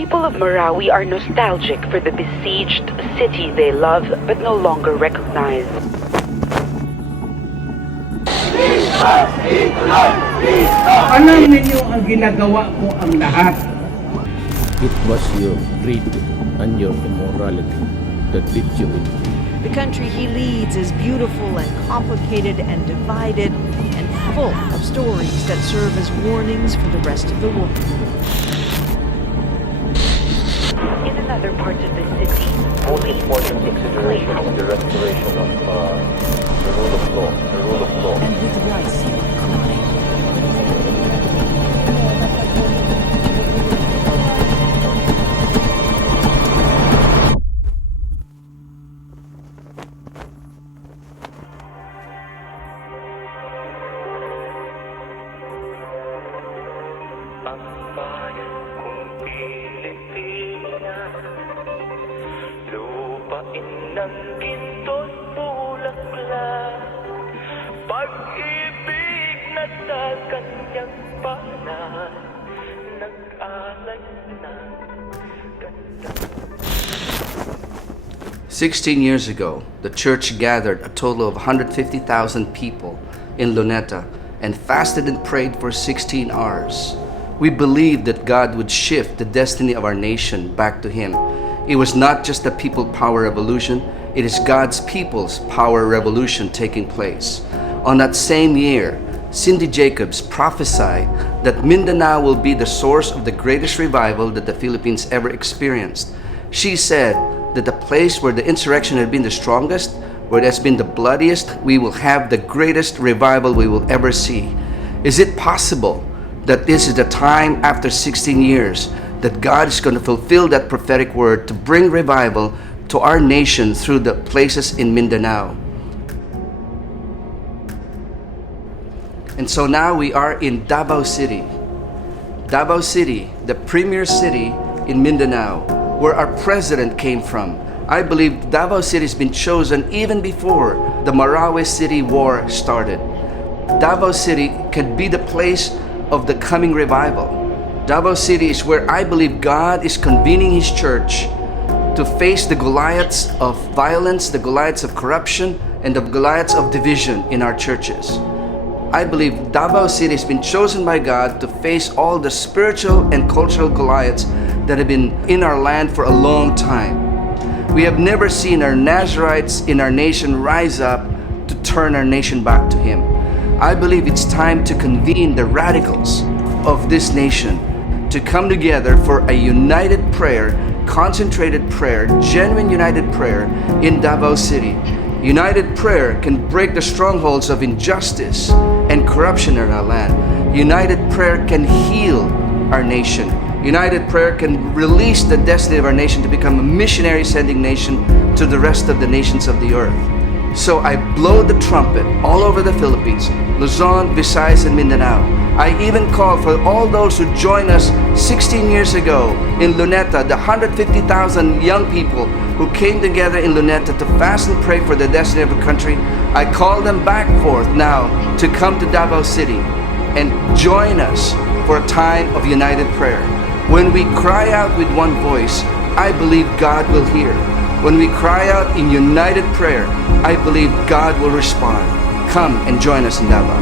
people of Marawi are nostalgic for the besieged city they love but no longer recognize. Alam ninyo ang ginagawa ko ang lahat. It was your greed and your immorality that did you in. The country he leads is beautiful and complicated and divided and full of stories that serve as warnings for the rest of the world. In another part of the city, Most important consideration is the restoration of the rule of law. And with rising crime. Ang bayan kong Pilipinas, lupain ng ginto't bulaklak, pag-ibig na sa kanyang panan, nag-alay ng ganda. 16 years ago, the church gathered a total of 150,000 people in Luneta and fasted and prayed for 16 hours. We believed that God would shift the destiny of our nation back to Him. It was not just a people power revolution, it is God's people's power revolution taking place. On that same year, Cindy Jacobs prophesied that Mindanao will be the source of the greatest revival that the Philippines ever experienced. She said that the place where the insurrection had been the strongest, where it has been the bloodiest, we will have the greatest revival we will ever see. Is it possible that this is the time after 16 years that God is going to fulfill that prophetic word to bring revival to our nation through the places in Mindanao? And so now we are in Davao City. Davao City, the premier city in Mindanao, where our president came from. I believe Davao City has been chosen even before the Marawi City War started. Davao City can be the place of the coming revival. Davao City is where I believe God is convening His church to face the Goliaths of violence, the Goliaths of corruption, and the Goliaths of division in our churches. I believe Davao City has been chosen by God to face all the spiritual and cultural Goliaths that have been in our land for a long time. We have never seen our Nazarites in our nation rise up to turn our nation back to Him. I believe it's time to convene the radicals of this nation to come together for a united prayer, concentrated prayer, genuine united prayer in Davao City. United prayer can break the strongholds of injustice and corruption in our land. United prayer can heal our nation. United prayer can release the destiny of our nation to become a missionary sending nation to the rest of the nations of the earth. So I blow the trumpet all over the Philippines, Luzon, Visayas, and Mindanao. I even call for all those who joined us 16 years ago in Luneta, the 150,000 young people who came together in Luneta to fast and pray for the destiny of the country. I call them back forth now to come to Davao City and join us for a time of united prayer. When we cry out with one voice, I believe God will hear. When we cry out in united prayer, I believe God will respond. Come and join us in Davao.